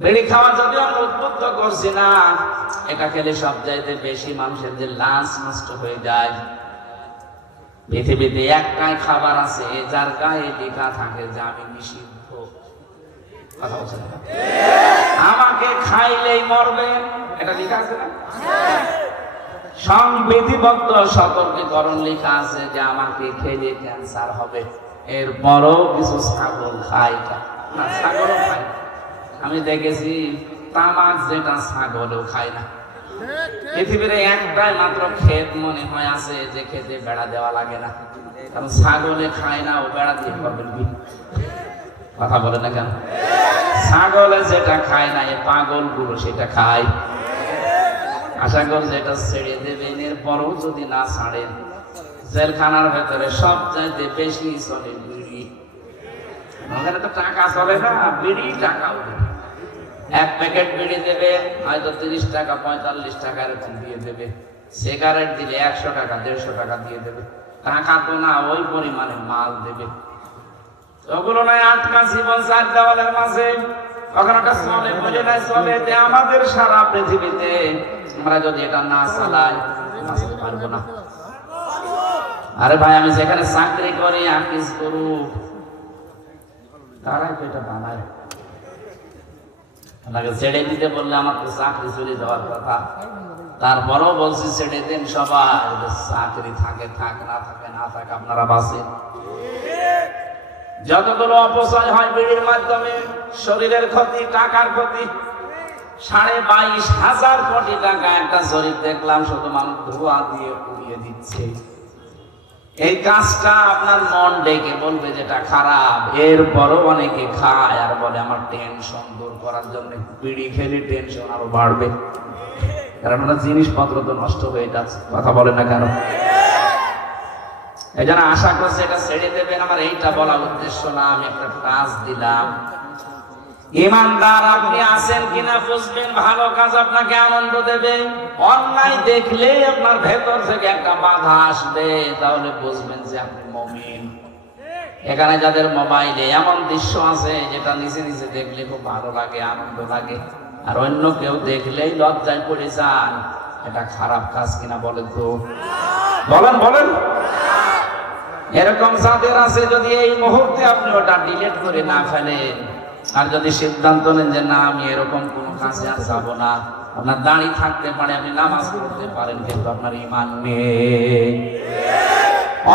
বিড়ি খাওয়া যদিও আমি উদ্বুদ্ধ করছি না, এটা খেলে সব চাইতে বেশি মানুষের যে লাঞ্চ নষ্ট হয়ে যায়। পৃথিবীতে একটাই খাবার আছে, যার গায়ে লেখা থাকে যে আমি নিষিদ্ধ। আমাকে খাইলেই মরবেন এটা লেখা আছে না? সংবিধিবদ্ধ সতর্কীকরণ লেখা আছে যে আমাকে খেলে ক্যান্সার হবে। এরপরও কিছু ছাগল খাই না, ছাগলও খাই আমি দেখেছি তামাক যেটা ছাগলও খায় না। পৃথিবীর একটাই মাত্র ক্ষেত মনে হয় আছে যে খেতে বেড়া দেওয়া লাগে না। কারণ ছাগলে খায় না ও বেড়া দিয়ে পাবেন কথা বলে না কেন? ছাগলে যেটা খায় না এ পাগলগুলো সেটা খায়। আশা করি যেটা ছেড়ে দেবেন। এরপরও যদি না ছাড়েন জেলখানার ভেতরে সব চাইতে বেশি চলে বিড়ি। ওখানে তো টাকা চলে না বিড়ি টাকা উঠে এক প্যাকেট বিড়ি দেবে, হয়তো তিরিশ টাকা, পঁয়তাল্লিশ টাকা এরকম দিয়ে দেবে। সিগারেট দিলে একশো টাকা, দেড়শো টাকা দিয়ে দেবে। টাকা তো না, ওই পরিমাণে মাল দেবে। ওগুলো নয় আটকা জীবন, চার দেওয়ালের মাঝে। বলে নাই চলে যে আমাদের সারা পৃথিবীতে। আমরা যদি এটা না চালাই পারব না। আরে ভাই, আমি যেখানে চাকরি করি আকিস করু। তারাই তো এটা বানায়। আপনাকে ছেড়ে দিতে বললে আমার তো চাকরি চলে যাওয়ার কথা। তারপরও বলছি, ছেড়ে দেন সবাই চাকরি থাকে, থাক, না থাকে না থাকে, আপনারা বাঁচেন। যতগুলো অপচয় হয় বিড়ির মাধ্যমে, শরীরের ক্ষতি, টাকার ক্ষতি, সাড়ে বাইশ হাজার কোটি টাকা একটা জরিপ দেখলাম শুধু মানুষ ধোয়া দিয়ে উড়িয়ে দিচ্ছে। এই কাজটা আপনার মন ডেকে বলবে যেটা খারাপ। এরপরও অনেকে খায় আর বলে, আমার টেনশন দূর করার জন্য বিড়ি খেলে টেনশন আরও বাড়বে। কারণ জিনিসপত্র তো নষ্ট হয়ে যাচ্ছে, কথা বলে না কেন? এই জন্য আশা করছে এটা ছেড়ে দেবেন। আমার এইটা বলা উদ্দেশ্য না, আমি একটা টাচ দিলাম। ইমানদার আপনি আছেন কিনা বুঝবেন ভালো কাজ আপনাকে আনন্দ দেবে। অন্যায় দেখলেই আপনার ভেতর থেকে একটা বাধা আসবে তাহলে বুঝবেন যে আপনি মমিন। এখানে যাদের মোবাইলে এমন দৃশ্য আছে যেটা নিচে নিচে দেখলে খুব ভালো লাগে আনন্দ লাগে। আর অন্য কেউ দেখলেই লজ্জায় পড়ে যান এটা খারাপ কাজ কিনা বলেন তো? বলেন বলেন। এরকম যাদের আছে যদি এই মুহূর্তে আপনি ওটা ডিলেট করে না ফেলেন আর যদি সিদ্ধান্ত নেন যে না, আমি এরকম কোন কাজে আর যাব না, আপনার দাঁড়িয়ে থাকতে পারে, আপনি নামাজ পড়তে পারেন, কিন্তু আপনার ইমান নেই।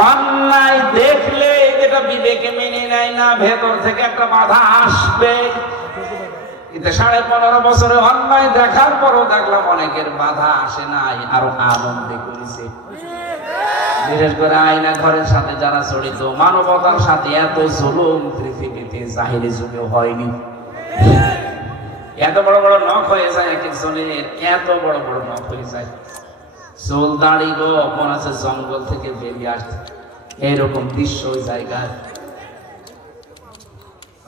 অন্যায় দেখলে যেটা বিবেকে মেনে নেয় না, ভেতর থেকে একটা বাধা আসবে। কিন্তু সাড়ে পনেরো বছরে অন্যায় দেখার পরও দেখলাম অনেকের বাধা আসে নাই, আরও আনন্দে করেছে। বিশেষ করে আয়না ঘরের সাথে যারা জড়িত, মানবতার সাথে এত জুলুম জাহিরি যুগে হয়নি। এত বড় বড় নখ হয়ে যায় এক একজনের এত বড় বড় নখ হয়ে যায়। চুল দাড়ি মনে আছে জঙ্গল থেকে বেরিয়ে আসছে। এইরকম দৃশ্য ওই জায়গায়।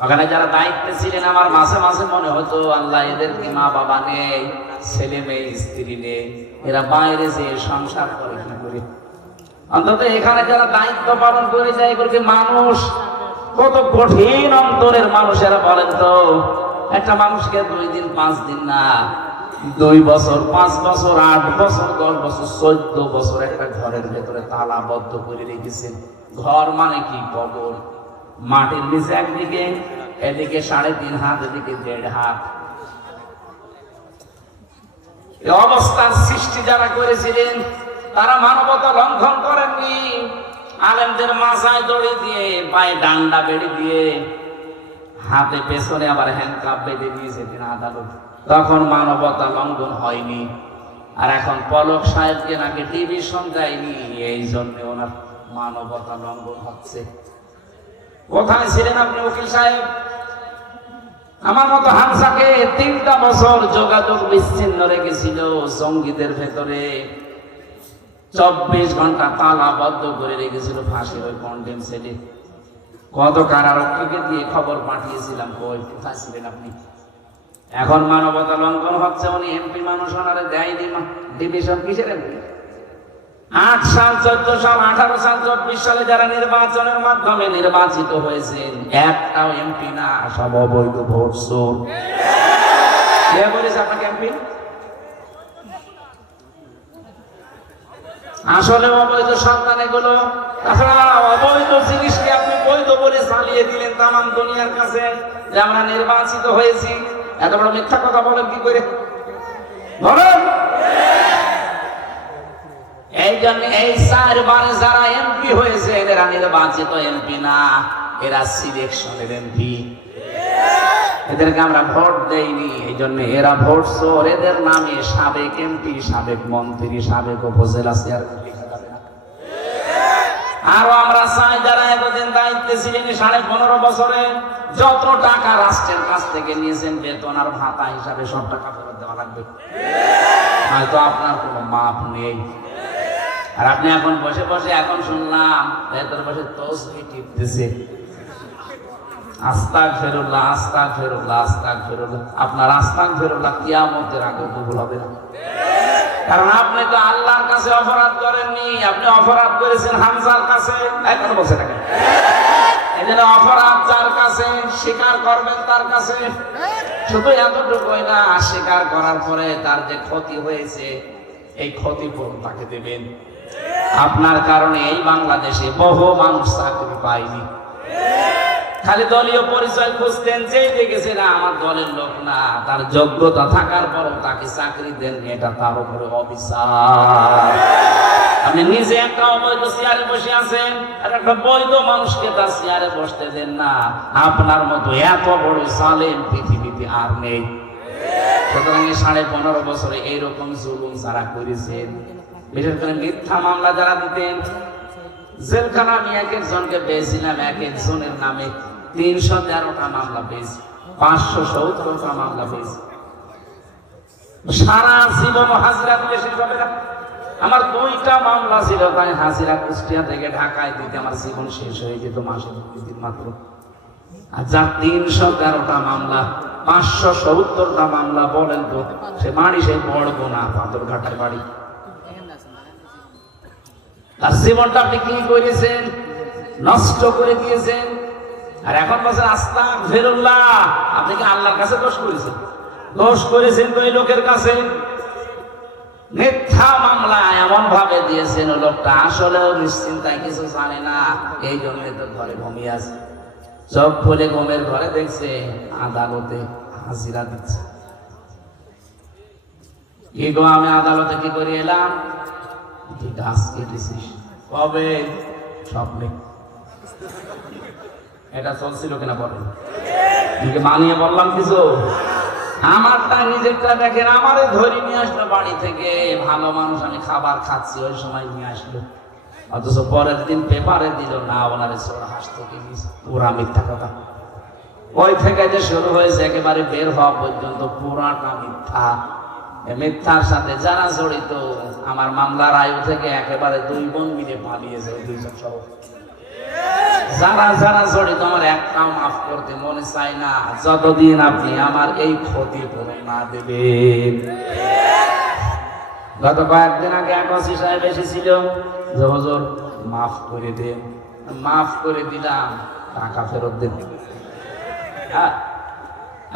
ওখানে যারা দায়িত্বে ছিলেন, আমার মাঝে মাঝে মনে হতো, আল্লাহ এদের কি মা বাবা নেই, ছেলে মেয়ে, স্ত্রী নেই, এরা বাইরে যে সংসার করে কি করে? অন্তত এখানে যারা দায়িত্ব পালন করে যায়, এগুলোকে মানুষ কত কঠিন অন্তরের মানুষেরা বলেন তো, একটা মানুষকে দুই দিন, পাঁচ দিন না, দুই বছর, পাঁচ বছর, আট বছর, দশ বছর, চোদ্দ বছর একটা ঘরের ভেতরে তালাবদ্ধ করে রেখেছেন। ঘর মানে কি? কবর। মাটির নিচে একদিকে, এদিকে সাড়ে তিন হাত, এদিকে দেড় হাত। অবস্থার সৃষ্টি যারা করেছিলেন, তারা মানবতা লঙ্ঘন করেননি। আলেমদের মাথায় দড়ি দিয়ে, পায়ে ডান্ডা বেড়ে দিয়ে, হাতে পেছনে আবার হ্যান্ডকাপ বেঁধে দিয়েছে তিনি আদালত। তখন মানবতা লঙ্ঘন হয়নি। আর এখন পলক সাহেবকে নাকি টেলিভিশন দেয়নি এই জন্য ওনার মানবতা লঙ্ঘন হচ্ছে। কোথায় ছিলেন আপনি, উকিল সাহেব? আমার মতো হামসাকে তিনটা বছর যোগাযোগ বিচ্ছিন্ন রেখেছিল সঙ্গীতের ভেতরে। চব্বিশ ঘণ্টা তালাবদ্ধ করে রেখেছিল ফাঁসির ওই কন্ডেম সেলে কত কারারক্ষীকে দিয়ে খবর পাঠিয়েছিলাম, কই ছিলেন আপনি? এখন মানবতা লঙ্ঘন হচ্ছে উনি এমপি মানুষ ওনারে দেয়নি ডিভিশন কিসের এমপি আট সাল, চোদ্দ সাল, আঠারো সাল, চব্বিশ সালে যারা নির্বাচনের মাধ্যমে নির্বাচিত হয়েছেন, একটাও এমপি না, সব অবৈধ ভোট চোর। কে বলেছে আপনাকে এমপি আসলে অবৈধ সন্তান এগুলো। তাছাড়া অবৈধ জিনিসকে আপনি বৈধ বলে চালিয়ে দিলেন তামাম দুনিয়ার কাছে, যে আমরা নির্বাচিত হয়েছি। এত বড় মিথ্যা কথা বলেন কি করে? বলেন। এই জন্য এই চারবারে যারা এমপি হয়েছে এরা নির্বাচিত এমপি না, এরা সিলেকশনের এমপি। এদেরকে আমরা ভোট দেইনি এই জন্য এরা ভোট চোর। এদের নামে সাবেক এমপি সাবেক মন্ত্রী, সাবেক উপজেলা চেয়ারম্যান। আরও আমরা চাই যারা এতদিন দায়িত্বে ছিলেন, সাড়ে পনেরো বছরে যত টাকা রাষ্ট্রের কাছ থেকে নিয়েছেন, বেতন আর ভাতা হিসাবে সব টাকা ফেরত দেওয়া লাগবে। হয়তো আপনার কোনো মাপ নেই। আর আপনি এখন বসে বসে এখন শুনলাম, ভেতর বসে তসবি টিপতেছে। আস্তাক আপনার কিয়ামতের আগে কবুল হবে না। কারণ আপনি তো আল্লাহর কাছে অপরাধ করেননি, আপনি অপরাধ করেছেন হামজার কাছে। এখন বসে থাকেন। এই জন্য অপরাধ যার কাছে, স্বীকার করবেন তার কাছে। শুধু এতটুকুই না, স্বীকার করার পরে তার যে ক্ষতি হয়েছে, এই ক্ষতিপূরণ তাকে দেবেন। আপনার কারণে এই বাংলাদেশে বহু মানুষ চাকরি পায়নি। খালি দলীয় পরিচয় খুঁজতেন, যেই দেখেছে না, আমার দলের লোক না। তার যোগ্যতা থাকার পরও তাকে চাকরি দেন এটা তার উপরে অবিচার। আপনি নিজে একটা অবৈধ চেয়ারে বসে আছেন, আর একটা বৈধ মানুষকে তার চেয়ারে বসতে দেন না। আপনার মতো এত বড় সালেম পৃথিবীতে আর নেই। সুতরাং সাড়ে পনেরো বছরে এইরকম জুলুম যারা করেছেন বিশেষ করে মিথ্যা মামলা যারা দিতেন, জেলখানা আমি এক একজনকে পেয়েছিলাম, এক একজনের নামে তিনশো তেরোটা মামলা পেয়েছি। পাঁচশো মামলা পেয়েছি। সারা জীবন হাজিরা আমার দুইটা মামলা ছিল তাই হাজিরা কুষ্টিয়া থেকে ঢাকায় দিতে আমার জীবন শেষ হয়ে যেত মাসে মাত্র। আর যার তিনশো তেরোটা মামলা, পাঁচশো সত্তরটা মামলা বলেন তো, সে বাড়ি সে বড় পাথর বাড়ি। তার জীবনটা আপনি কি করেছেন? নষ্ট করে দিয়েছেন? আর এখন বলছেন আস্তা ফেরুল্লাহ আপনি কি আল্লাহর কাছে দোষ করেছেন? দোষ করেছেন তো লোকের কাছে। মিথ্যা মামলা এমন ভাবে দিয়েছেন লোকটা, আসলেও নিশ্চিন্তায় কিছু জানে না। এই জন্য তো ঘরে ঘুমিয়ে আছে। চোখ খুলে ঘুমের ঘরে দেখছে, আদালতে হাজিরা দিচ্ছে। কি গো, আমি আদালতে কি করে এলাম? তুই গাছ কেটেছিস। কবে? স্বপ্নে। এটা চলছিল কিনা বলেন। তুই মানিয়ে বললাম কিছু? আমারটা নিজেরটা দেখেন, আমারে ধরে নিয়ে আসলো বাড়ি থেকে। ভালো মানুষ, আমি খাবার খাচ্ছি, ওই সময় নিয়ে আসলো। অথচ পরের দিন পেপারে দিল, না, ওনারে চোর হাসতো কি পুরা মিথ্যা কথা। ওই থেকে যে শুরু হয়েছে, একেবারে বের হওয়া পর্যন্ত পুরাটা মিথ্যা। মিথ্যার সাথে যারা জড়িত, আমার মামলার আয়ু থেকে একেবারে দুই বোন মিলে পালিয়েছে দুইজন সহ। যারা যারা জড়িত আমার একটাও মাফ করতে মনে চাই না, যতদিন আপনি আমার এই ক্ষতি পূরণ না দেবেন। গত কয়েকদিন আগে এক অসি সাহেব এসেছিল, যে, হুজুর, মাফ করে দে, মাফ করে দিলাম, টাকা ফেরত দেন। হ্যাঁ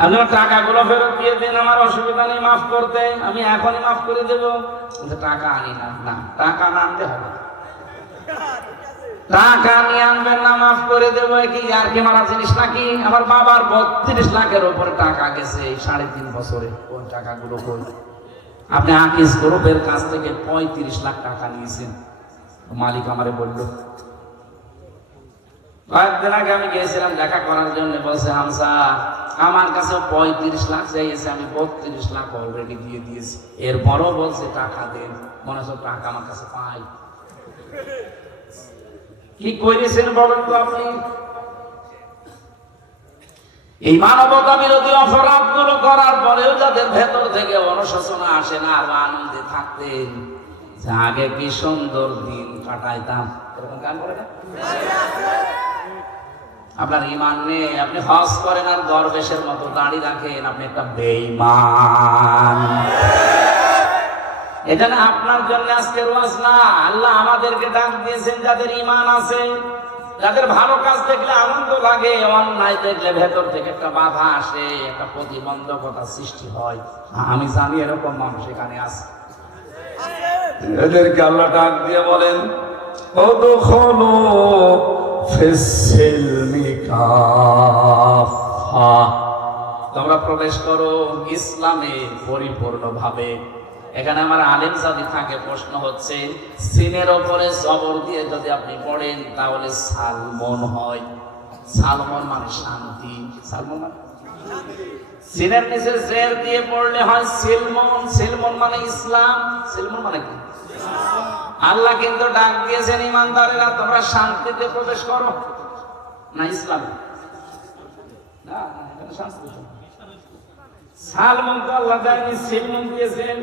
আপনার টাকাগুলো ফেরত দিয়ে দিন, আমার অসুবিধা নেই, মাফ করতে, আমি এখনই মাফ করে দেবো। টাকা আনি না, টাকা না আনতে হবে। টাকা নিয়ে আনবেন না মাফ করে দেবো কি আর নাকি? আমার বাবার বত্রিশ লাখের টাকা গেছে সাড়ে তিন বছরে। আপনি কাছ থেকে পঁয়ত্রিশ লাখ টাকা নিয়েছেন। মালিক আমারে বলল, কয়েকদিন আগে আমি গিয়েছিলাম দেখা করার জন্য, বলছে, হামসা, আমার কাছে পঁয়ত্রিশ লাখ চাইছে, আমি বত্রিশ লাখ অলরেডি দিয়ে দিয়েছি। এরপরও বলছে, টাকা দেন। মনে হচ্ছে টাকা আমার কাছে পাই। কি করেছেন বলেন তো আপনি? এই মানবতা বিরোধী অপরাধগুলো করার পরেও যাদের ভেতর থেকে অনুশোচনা আসে না বা আনন্দে থাকতেন। আগে কি সুন্দর দিন কাটাইতাম। আপনার ইমান নেই, আপনি হজ করেন আর দরবেশের মতো দাঁড়িয়ে রাখেন, আপনি একটা বেঈমান। এটা না আপনার জন্য আজকে রোজ না আল্লাহ আমাদেরকে ডাক দিয়েছেন যাদের ইমান আছে যাদের ভালো কাজ দেখলে আনন্দ লাগে অন্যায় দেখলে ভেতর থেকে একটা বাধা আসে একটা প্রতিবন্ধকতা সৃষ্টি হয়। আমি জানি এরকম মানুষ এখানে আছে। এদেরকে আল্লাহ ডাক দিয়ে বলেন কাফা তোমরা প্রবেশ করো ইসলামে পরিপূর্ণভাবে। এখানে আমার আলেম জাতি থাকে প্রশ্ন হচ্ছে সিনের ওপরে জবর দিয়ে যদি আপনি পড়েন তাহলে সালমন হয়। সালমন মানে শান্তি। সালমন মানে? সিনের নিচে জের দিয়ে পড়লে হয় সিলমন। সিলমন মানে ইসলাম। সিলমন মানে কি? আল্লাহ কিন্তু ডাক দিয়েছেন ইমানদারেরা তোমরা শান্তিতে প্রবেশ করো। না ইসলাম। না, শান্তি সালমন তো আল্লাহ দেয়নি সিলমন দিয়েছেন।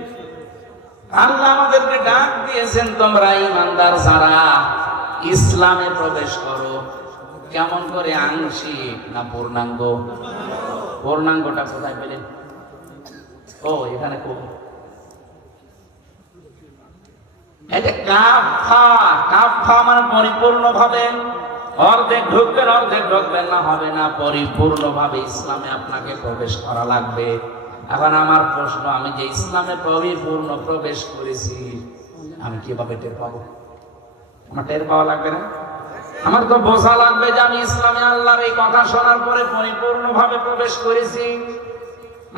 আল্লাহ আমাদেরকে ডাক দিয়েছেন, তোমরা ইমানদার যারা, ইসলামে প্রবেশ করো। কেমন করে আংশিক না পূর্ণাঙ্গ? পূর্ণাঙ্গটা কোথায় পেলেন ও, এখানে খুব মানে পরিপূর্ণ ভাবে অর্ধেক ঢুকবেন অর্ধেক ঢুকবেন না, হবে না। পরিপূর্ণ ভাবে ইসলামে আপনাকে প্রবেশ করা লাগবে। এখন আমার প্রশ্ন, আমি যে ইসলামে পরিপূর্ণ প্রবেশ করেছি, আমি কীভাবে টের পাবো? আমার টের পাওয়া লাগবে না? আমার তো বোঝা লাগবে যে আমি ইসলামে আল্লাহর এই কথা শোনার পরে পরিপূর্ণ ভাবে প্রবেশ করেছি।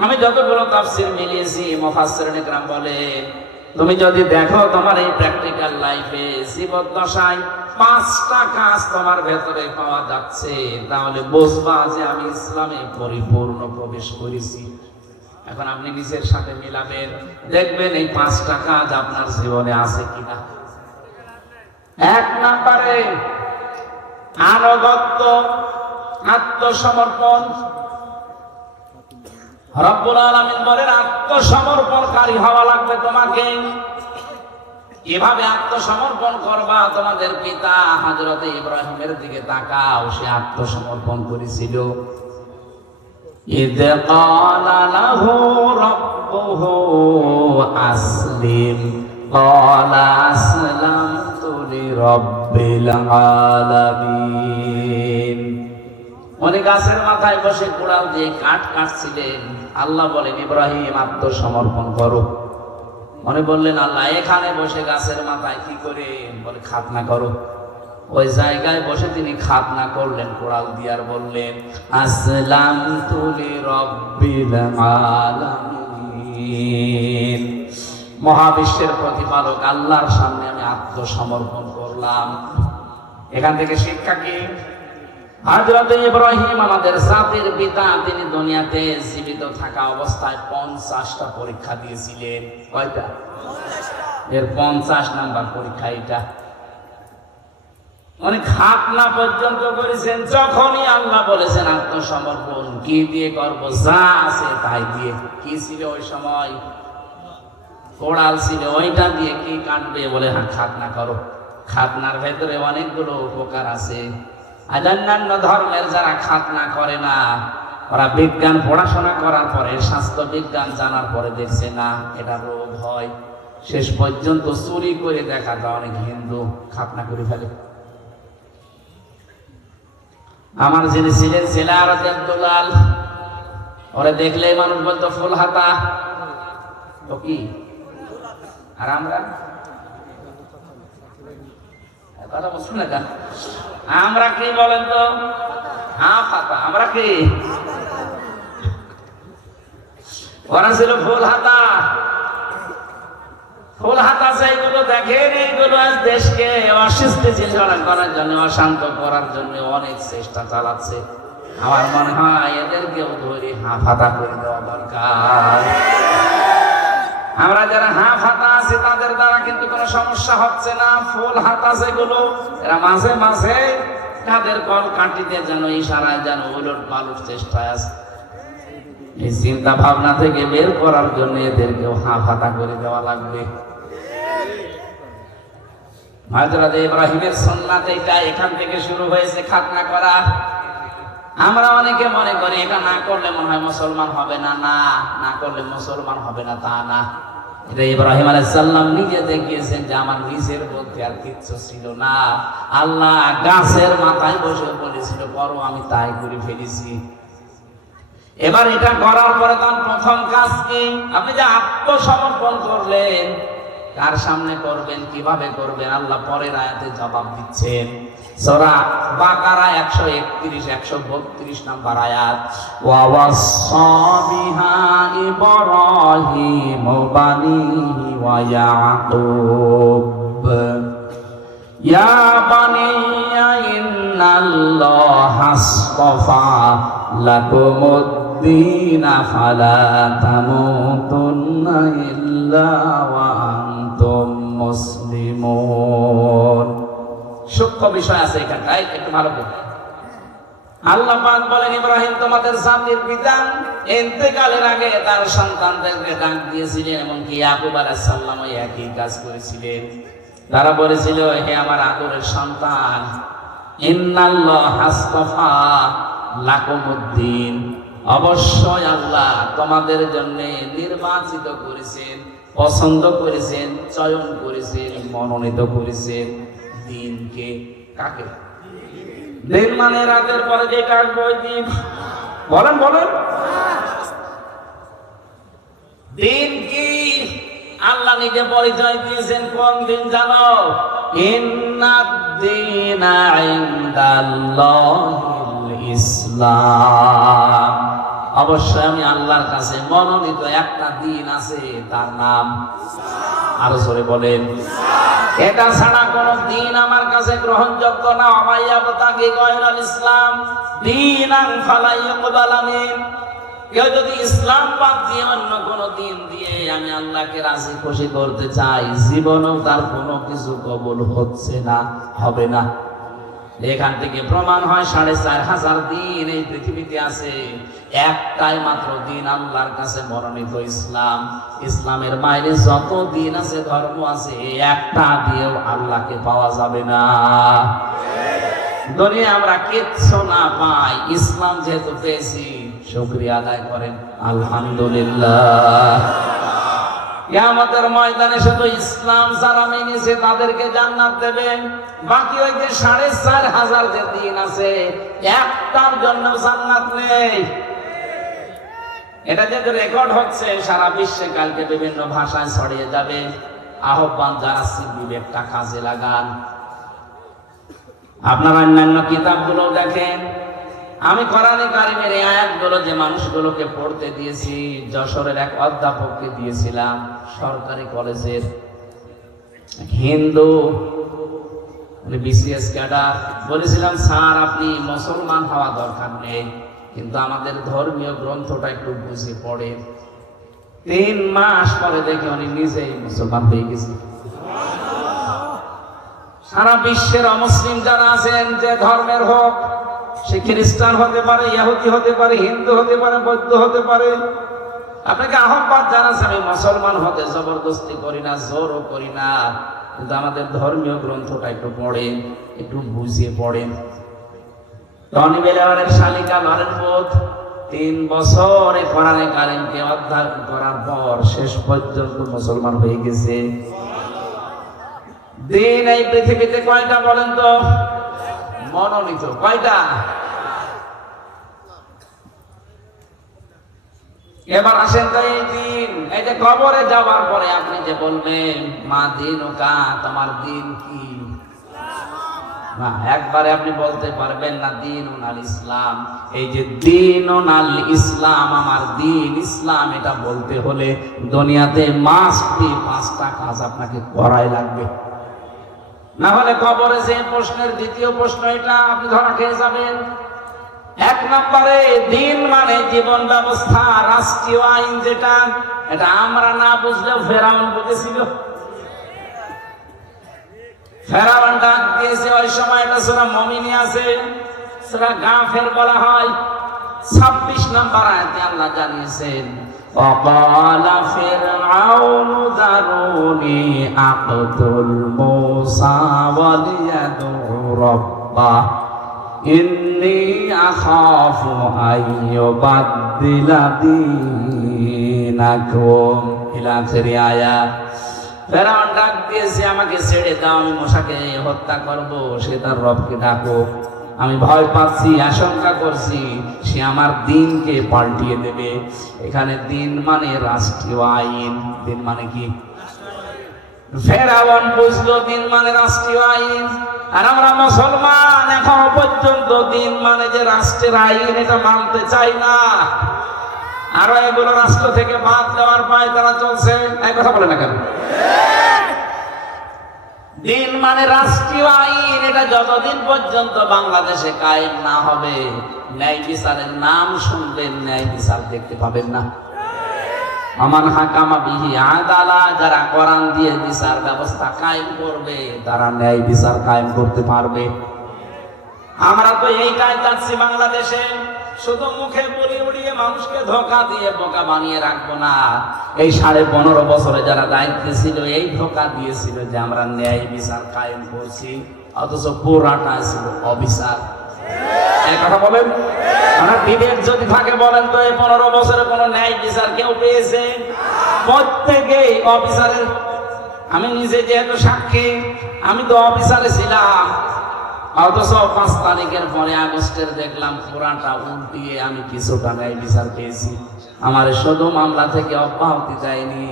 আমি যতগুলো তাফসির মিলিয়েছি, মুফাসসিরিন ইকরাম বলে, তুমি যদি দেখো তোমার এই প্র্যাকটিক্যাল লাইফে জীবদ্দশায় পাঁচটা কাজ তোমার ভেতরে পাওয়া যাচ্ছে, তাহলে বুঝবা যে আমি ইসলামে পরিপূর্ণ প্রবেশ করেছি। এখন আপনি নিজের সাথে মিলাবেন। দেখবেন এই পাঁচটা কাজ আপনার জীবনে আছে কিনা। এক নম্বরে আনুগত্য, আত্মসমর্পণ। রব্বুল আলামিন বলেন, আত্মসমর্পণকারী হওয়া লাগবে তোমাকে। এভাবে আত্মসমর্পণ করবা, তোমাদের পিতা হযরতে ইব্রাহিমের দিকে তাকাও, সে আত্মসমর্পণ করেছিল। إذ قال له ربه أسلم قال أسلمت لرب العالمين উনি গাছের মাথায় বসে কোড়াল দিয়ে কাঠ কাটছিলেন আল্লাহ বলেন ইব্রাহিম আত্মসমর্পণ করো মনে বললেন আল্লাহ এখানে বসে গাছের মাথায় কি করে বলে খাতনা করো ওই জায়গায় বসে তিনি খাতনা করলেন কোড়াল দিয়ার বললেন, আসলাম তুলি রব্বিল আলামিন। মহাবিশ্বের প্রতিপালক, আল্লাহর সামনে আমি আত্মসমর্পণ করলাম। এখান থেকে শিক্ষা কি? হাজরত ইব্রাহিম আমাদের জাতির পিতা, তিনি দুনিয়াতে জীবিত থাকা অবস্থায় পঞ্চাশটা পরীক্ষা দিয়েছিলেন। কয়টা? এর পঞ্চাশ নাম্বার পরীক্ষা এটা খাতনা পর্যন্ত করেছেন, যখনই আল্লাহ বলেছেন, আত্মসমর্পণ কি দিয়ে করব? যা আছে তাই দিয়ে। কি ছিল ওই সময়? কোড়াল ছিল, ওইটা দিয়ে কি কাটবে বলে খাতনা করো। খাতনার ভেতরে অনেকগুলো উপকার আছে। আর অন্যান্য ধর্মের যারা খাতনা করে না, ওরা বিজ্ঞান পড়াশোনা করার পরে, স্বাস্থ্য বিজ্ঞান জানার পরে দেখছে, না, এটা রোগ হয়। শেষ পর্যন্ত চুরি করে দেখা যায়, অনেক হিন্দু খাতনা করে ফেলে। আমার যিনি ছিলেন জেলার আব্দুলাল ওরে দেখলেই মানুষ বলতো ফুল হাতা তো কি? আর আমরা? কথা বলছেন না? আমরা কি বলেন তো? হাফ হাতা আমরা কি? ওরা ছিল ফুল হাতা আমার যারা হাফ হাতা আছি, তাদের দ্বারা কিন্তু কোনো সমস্যা হচ্ছে না। ফুল হাতা যেগুলো এরা মাঝে মাঝে তাদের কল কাটিতে যেন ইশারায় যেন উলট পালট চেষ্টায় আছে এই চিন্তা ভাবনা থেকে বের করার জন্য এদেরকেও হাফ হাতা করে দেওয়া লাগবে। হযরত ইব্রাহিমের সুন্নাত এটা এখান থেকে শুরু হয়েছে, খাতনা করা। আমরা অনেকে মনে করি এটা না করলে মনে হয় মুসলমান হবে না না না করলে মুসলমান হবে না, তা না। এটা ইব্রাহিম আলাইসাল্লাম নিজে দেখিয়েছেন যে আমার নিজের মধ্যে আর কিচ্ছু ছিল না। আল্লাহ গাছের মাথায় বসে বলেছিল বড় আমি তাই করে ফেলেছি। এবার এটা করার পরে তার প্রথম কাজ কি? আপনি যে আত্মসমর্পণ করলেন, কার সামনে করবেন, কীভাবে করবেন? আল্লাহ পরের আয়াতে জবাব দিচ্ছেন। সরা বাকারা একশো একত্রিশ, একশো বত্রিশ নাম্বার আয়াত। ইয়া বানি ইন্নাল্লাহ হাসফা লাকুমুদ الدين فلا تموتن إلا وأنتم مسلمون সূক্ষ্ম বিষয় আছে এখানটায় একটু ভালো করে আল্লাহ পাক বলেন ইব্রাহিম তোমাদের জাতির পিতা ইন্তেকালের আগে তার সন্তানদেরকে ডাক দিয়েছিলেন এমনকি ইয়াকুব আলাইহিস সালাম একই কাজ করেছিলেন তারা বলেছিল হে আমার আদরের সন্তান ইন্নাল্লাহ হাসতাফা লাকুমুদ্দিন অবশ্যই আল্লাহ তোমাদের জন্য নির্বাচিত করেছেন, পছন্দ করেছেন, চয়ন করেছেন, মনোনীত করেছেন দিনকে কাকে? দিন মানে রাতের পরে যে কাটবো দিন। বলেন বলেন। দিন কি? আল্লাহ নিজে পরিচয় দিয়েছেন কোন দিন জানো? ইন্নাদ্দিনা ইনদাল্লাহিল ইসলাম। অবশ্যই আমি আল্লাহর কাছে মনোনীত একটা দিন আছে, তার নাম আরও জোরে বলেন। এটা ছাড়া কোন দিন আমার কাছে গ্রহণযোগ্য না। আমাইয়া তাকে গয়রাল ইসলাম দিন আমিন। কেউ যদি ইসলাম বাদ দিয়ে অন্য কোন দিন দিয়ে আমি আল্লাহকে রাজি খুশি করতে চাই, জীবনেও তার কোনো কিছু কবল হচ্ছে না, হবে না। এখান থেকে প্রমাণ হয়, সাড়ে চার হাজার দিন এই পৃথিবীতে আছে। একটাই মাত্র দিন আল্লাহর কাছে মনোনীত ইসলাম। ইসলামের বাইরে যত দিন আছে, ধর্ম আছে একটা দিয়েও আল্লাহকে পাওয়া যাবে না। দুনিয়া আমরা কিচ্ছু না পাই, ইসলাম যেহেতু পেয়েছি, শুক্রিয়া আদায় করেন, আলহামদুলিল্লাহ। আমাদের ময়দানে শুধু ইসলাম যারা মেনেছে তাদেরকে জান্নাত দেবেন বাকি ওই যে সাড়ে চার হাজার যে দিন আছে, একটার জন্য জান্নাত নেই। এটা যেহেতু রেকর্ড হচ্ছে, সারা বিশ্বে কালকে বিভিন্ন ভাষায় ছড়িয়ে যাবে। আহ্বান জানাচ্ছি বিবেকটা কাজে লাগান। আপনারা অন্যান্য কিতাবগুলো দেখেন আমি কোরআনে কারিমের এই আয়াতগুলো যে মানুষগুলোকে পড়তে দিয়েছি, যশোরের এক অধ্যাপককে দিয়েছিলাম সরকারি কলেজের হিন্দু। BCS cadre. বলেছিলাম, স্যার, আপনি মুসলমান হওয়া দরকার নেই, কিন্তু আমাদের ধর্মীয় গ্রন্থটা একটু বুঝে পড়ে তিন মাস পরে দেখে উনি নিজেই মুসলমান হয়ে গেছে। সারা বিশ্বের অমুসলিম যারা আছেন, যে ধর্মের হোক সে খ্রিস্টান হতে পারে, ইহুদি হতে পারে, হিন্দু হতে পারে, বৌদ্ধ হতে পারে। আপনাকে আহ্বান জানাচ্ছে, আমি মুসলমান হতে জবরদস্তি করি না, জোরও করি না। কিন্তু আমাদের ধর্মীয় গ্রন্থটা একটু পড়েন, একটু বুঝিয়ে পড়েন। শালিকা তিন বছর করার পর শেষ পর্যন্ত মুসলমান হয়ে গেছে। দিন এই পৃথিবীতে কয়টা বলেন তো? মনোনীত, কয়টা? এবার আসেন তো এই দিন। এই যে কবরে যাওয়ার পরে আপনি যে বলবেন, মা, দিন কা, তোমার দিন কি? একবারে আপনি বলতে পারবেন না, দিন ইসলাম। এই যে দিন ইসলাম, আমার দিন ইসলাম, এটা বলতে হলে দুনিয়াতে মাস্ট পাঁচটা কাজ আপনাকে করাই লাগবে। না হলে কবরে যে প্রশ্নের দ্বিতীয় প্রশ্ন এটা, আপনি ধরা খেয়ে যাবেন। এক নম্বরে দিন মানে জীবন ব্যবস্থা রাষ্ট্রীয় আইন যেটা এটা আমরা না বুঝলেও ফেরাউন বুঝেছিল ফেরাউন ডাক দিয়েছে ওই সময় এটা সুরা মমিনী আছে সুরা গাফের বলা হয় ছাব্বিশ নম্বর আয়াতে আল্লাহ জানিয়েছেন وقال فرعون ذروني أقتل موسى وليدع ربه إني أخاف أن يبدل دينكم ইলা আখিরি আয়াত ফেরাউন ডাক দিয়েছে আমাকে ছেড়ে দাও আমি মশাকে হত্যা করব সে তার রবকে ডাকো আমি ভয় পাচ্ছি আশঙ্কা করছি সে আমার দিনকে পাল্টিয়ে দেবে এখানে দিন মানে রাষ্ট্রীয় আইন দিন মানে কি ফেরাউন বুঝলো দিন মানে রাষ্ট্রীয় আইন আর আমরা মুসলমান এখনও পর্যন্ত দিন মানে যে রাষ্ট্রের আইন এটা মানতে চাই না। আরও এগুলো রাষ্ট্র থেকে বাদ দেওয়ার পায় তারা চলছে। এক কথা বলে না কেন? দিন মানে রাষ্ট্রীয় আইন, এটা যতদিন পর্যন্ত বাংলাদেশে কায়েম না হবে, ন্যায় বিচারের নাম শুনবেন ন্যায় বিচার দেখতে পাবেন না। আমান হাকামা বিহি আদালা, যারা কোরআন দিয়ে বিচার ব্যবস্থা কায়েম করবে, তারা ন্যায় বিচার কায়েম করতে পারবে। আমরা তো এই কাজ যাচ্ছি বাংলাদেশে, শুধু মুখে বলি উড়িয়ে মানুষকে ধোকা দিয়ে বোকা বানিয়ে রাখব না। এই সাড়ে পনেরো বছরে যারা দায়িত্বে ছিল, এই ধোকা দিয়েছিল যে আমরা ন্যায় বিচার কায়েম করছি, অথচ পুরাটা ছিল অবিচার। কথা বলেন? মানে বিবেক যদি থাকে বলেন তো এই পনেরো বছরে কোনো ন্যায় বিচার কেউ পেয়েছে? প্রত্যেকেই অফিসারের আমি নিজে যেহেতু সাক্ষী, আমি তো অফিসারে ছিলাম। অথচ পাঁচ তারিখের পরে আগস্টের দেখলাম পুরাটা উল্টিয়ে আমি কিছুটা ন্যায় বিচার পেয়েছি। আমার শুধু মামলা থেকে অব্যাহতি দেয়নি,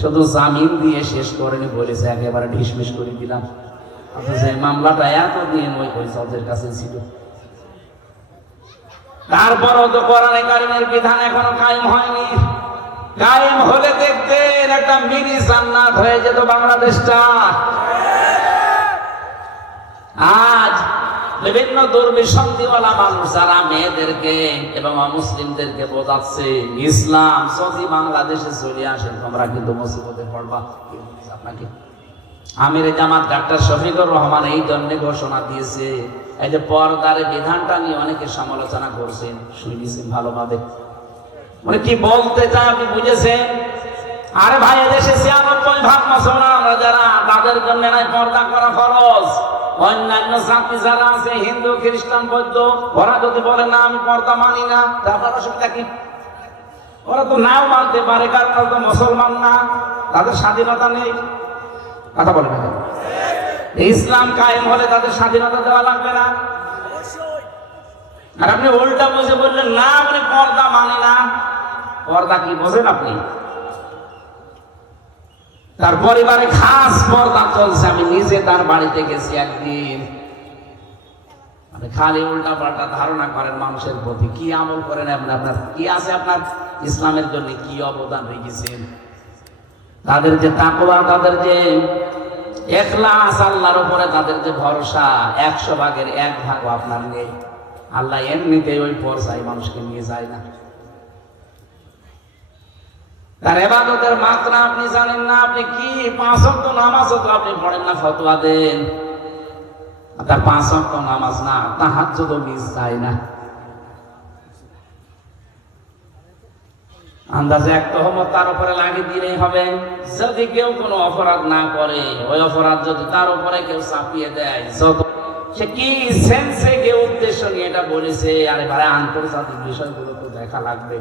শুধু জামিন দিয়ে শেষ করেনি বলেছে, একেবারে ঢিসমিস করে দিলাম। অথচ মামলাটা এতদিন ওই ওই জজের কাছে ছিল। তারপরও তো কোরআনে কারিমের বিধান এখনও কায়েম হয়নি। কায়েম হলে দেখতেন একটা মিনি জান্নাত হয়ে যেত বাংলাদেশটা। আজ বিভিন্ন দুর্বিসন্ধিওয়ালা মানুষ যারা মেয়েদেরকে এবং অমুসলিমদেরকে বোঝাচ্ছে, ইসলাম যদি বাংলাদেশে চলে আসে, তোমরা কিন্তু মুসিবতে পড়বা। আপনাকে? আমির জামাত ডাক্তার শফিকুর রহমান এই জন্য ঘোষণা দিয়েছে এই যে পর্দার বিধানটা নিয়ে অনেকে সমালোচনা করছেন শুনেছেন ভালোভাবে। মানে কি বলতে চায় আপনি বুঝেছেন আরে ভাই, এদেশে ছিয়ানব্বই ভাগ মুসলমান যারা তাদের জন্য পর্দা করা খরচ অন্যান্য জাতি যারা আছে, হিন্দু, খ্রিস্টান, বৌদ্ধ, ওরা যদি বলে, না, আমি পর্দা মানি না তারপর অসুবিধা কি? ওরা তো নাও মানতে পারে, কারণ ওরা তো মুসলমান না, তাদের স্বাধীনতা নেই। কথা বলে না ইসলাম কায়েম হলে তাদের স্বাধীনতা দেওয়া লাগবে না। আর আপনি উল্টা বুঝে বললেন, না, আপনি পর্দা মানে না। পর্দা কি বোঝেন আপনি? তার পরিবারে খাস পর্দা চলছে। আমি নিজে তার বাড়িতে গেছি একদিন। খালি উল্টা পাল্টা ধারণা করেন মানুষের প্রতি। কি আমল করেন আপনি? আপনার কি আছে আপনার? ইসলামের জন্য কি অবদান রেখেছেন? তাদের যে তাকওয়া, তাদের যে এখলাস আল্লাহর উপরে তাদের যে ভরসা, একশো ভাগের এক ভাগও আপনার নেই। আল্লাহ এমনিতে ওই পর্যায়ে মানুষকে নিয়ে যায় না। তার এবাদতের মাত্রা আপনি জানেন না, আপনি কি? পাঁচ অক্ট নামাজ তো আপনি পড়েন না, ফতোয়া দেন। তার পাঁচ অক্ট নামাজ না তাহার তো মিস যায় না। আন্দাজে এক তহমত তার উপরে লাগিয়ে দিলেই হবে। যদি কেউ কোনো অপরাধ না করে, ওই অপরাধ যদি তার উপরে কেউ চাপিয়ে দেয়, যত সে কি সেন্সে কেউ উদ্দেশ্য নিয়ে এটা বলেছে? আরে ভাই, আন্তর্জাতিক বিষয়গুলো তো দেখা লাগবে।